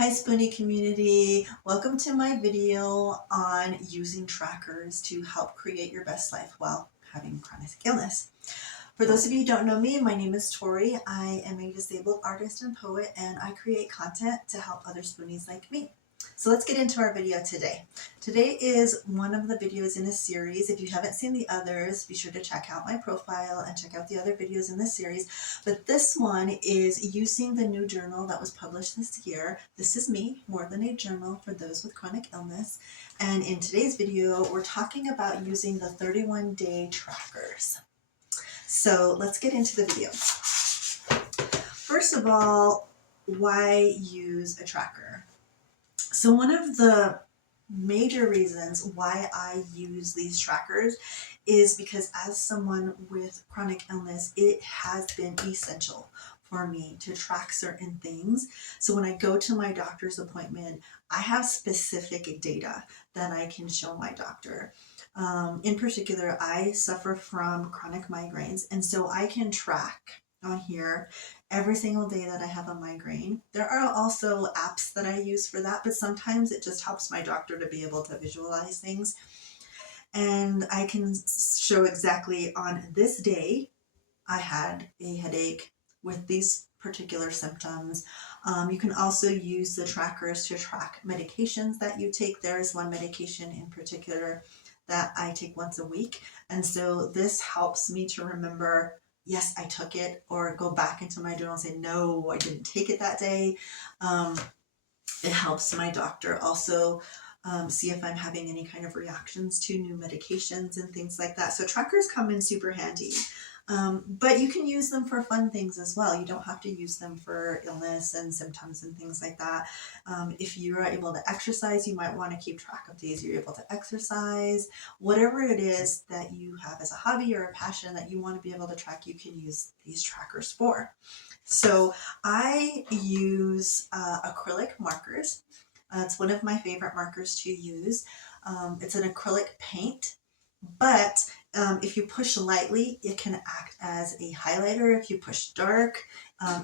Hi Spoonie community, welcome to my video on using trackers to help create your best life while having chronic illness. For those of you who don't know me, my name is Tori. I am a disabled artist and poet, and I create content to help other Spoonies like me. So let's get into our video today. Today is one of the videos in a series. If you haven't seen the others, be sure to check out my profile and check out the other videos in this series. But this one is using the new journal that was published this year. This is me, More Than a Journal for Those with Chronic Illness. And in today's video, we're talking about using the 31-day trackers. So let's get into the video. First of all, why use a tracker? So one of the major reasons why I use these trackers is because as someone with chronic illness, it has been essential for me to track certain things. So when I go to my doctor's appointment, I have specific data that I can show my doctor. In particular, I suffer from chronic migraines, and so I can track on here every single day that I have a migraine. There are also apps that I use for that, but sometimes it just helps my doctor to be able to visualize things. And I can show exactly on this day, I had a headache with these particular symptoms. You can also use the trackers to track medications that you take. There is one medication in particular that I take once a week. And so this helps me to remember, yes, I took it, or go back into my journal and say, no, I didn't take it that day. It helps my doctor also see if I'm having any kind of reactions to new medications and things like that. So trackers come in super handy. But you can use them for fun things as well. You don't have to use them for illness and symptoms and things like that. If you are able to exercise, you might want to keep track of days you're able to exercise. Whatever it is that you have as a hobby or a passion that you want to be able to track, you can use these trackers for. So I use acrylic markers. It's one of my favorite markers to use. It's an acrylic paint, but if you push lightly, it can act as a highlighter. If you push dark,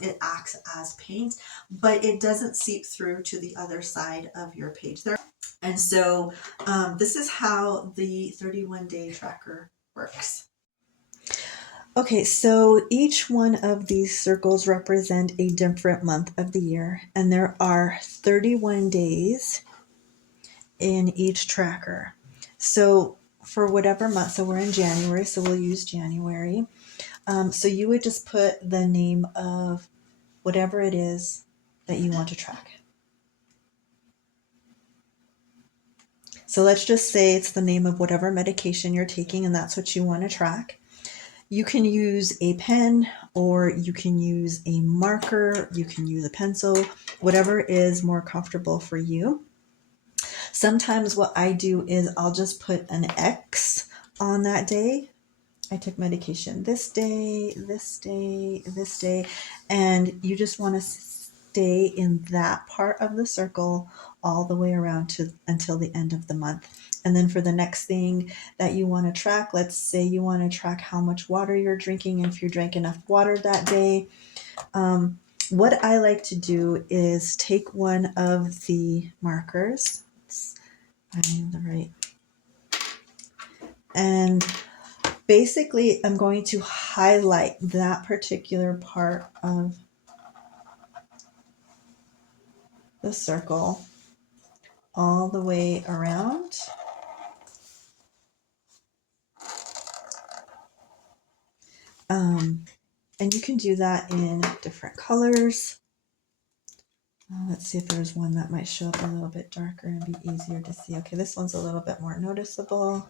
it acts as paint, but it doesn't seep through to the other side of your page there. And so this is how the 31-day tracker works. Okay, so each one of these circles represent a different month of the year, and there are 31 days in each tracker. So for whatever month, so we're in January, so we'll use January. So you would just put the name of whatever it is that you want to track. So let's just say it's the name of whatever medication you're taking, and that's what you want to track. You can use a pen, or you can use a marker, you can use a pencil, whatever is more comfortable for you. Sometimes what I do is I'll just put an X on that day. I took medication this day, this day, this day, and you just want to stay in that part of the circle all the way around until the end of the month. And then for the next thing that you want to track, let's say you want to track how much water you're drinking, and if you drank enough water that day. What I like to do is take one of the markers, find the right, and basically I'm going to highlight that particular part of the circle all the way around. And you can do that in different colors. Let's see if there's one that might show up a little bit darker and be easier to see. Okay, this one's a little bit more noticeable.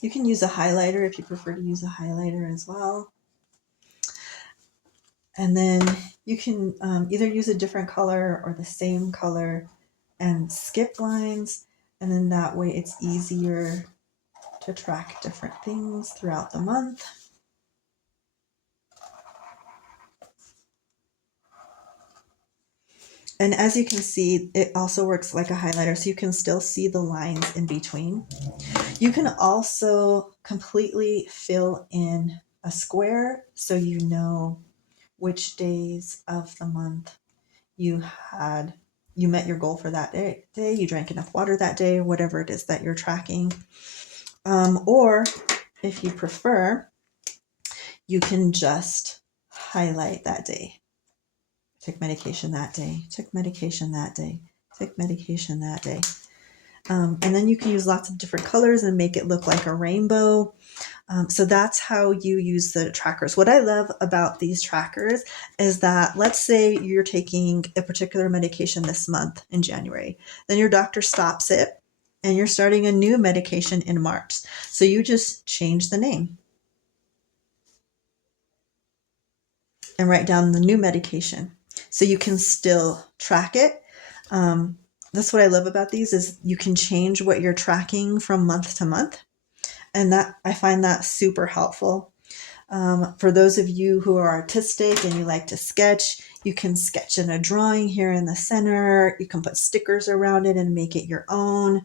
You can use a highlighter if you prefer to use a highlighter as well. And then you can either use a different color or the same color and skip lines. And then that way it's easier to track different things throughout the month. And as you can see, it also works like a highlighter, so you can still see the lines in between. You can also completely fill in a square so you know which days of the month you met your goal for that day, you drank enough water that day, whatever it is that you're tracking. Or if you prefer, you can just highlight that day. Took medication that day, took medication that day, took medication that day. And then you can use lots of different colors and make it look like a rainbow. So that's how you use the trackers. What I love about these trackers is that, let's say you're taking a particular medication this month in January, then your doctor stops it and you're starting a new medication in March. So you just change the name and write down the new medication. So you can still track it. That's what I love about these, is you can change what you're tracking from month to month. And that, I find that super helpful. For those of you who are artistic and you like to sketch, you can sketch in a drawing here in the center. You can put stickers around it and make it your own.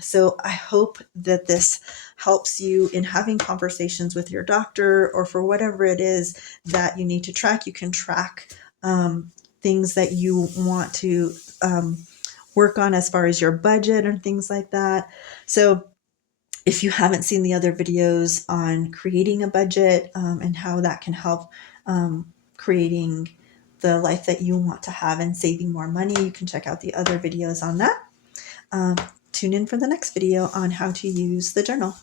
So I hope that this helps you in having conversations with your doctor, or for whatever it is that you need to track. You can track things that you want to work on as far as your budget and things like that. So if you haven't seen the other videos on creating a budget and how that can help creating the life that you want to have and saving more money, you can check out the other videos on that. Tune in for the next video on how to use the journal.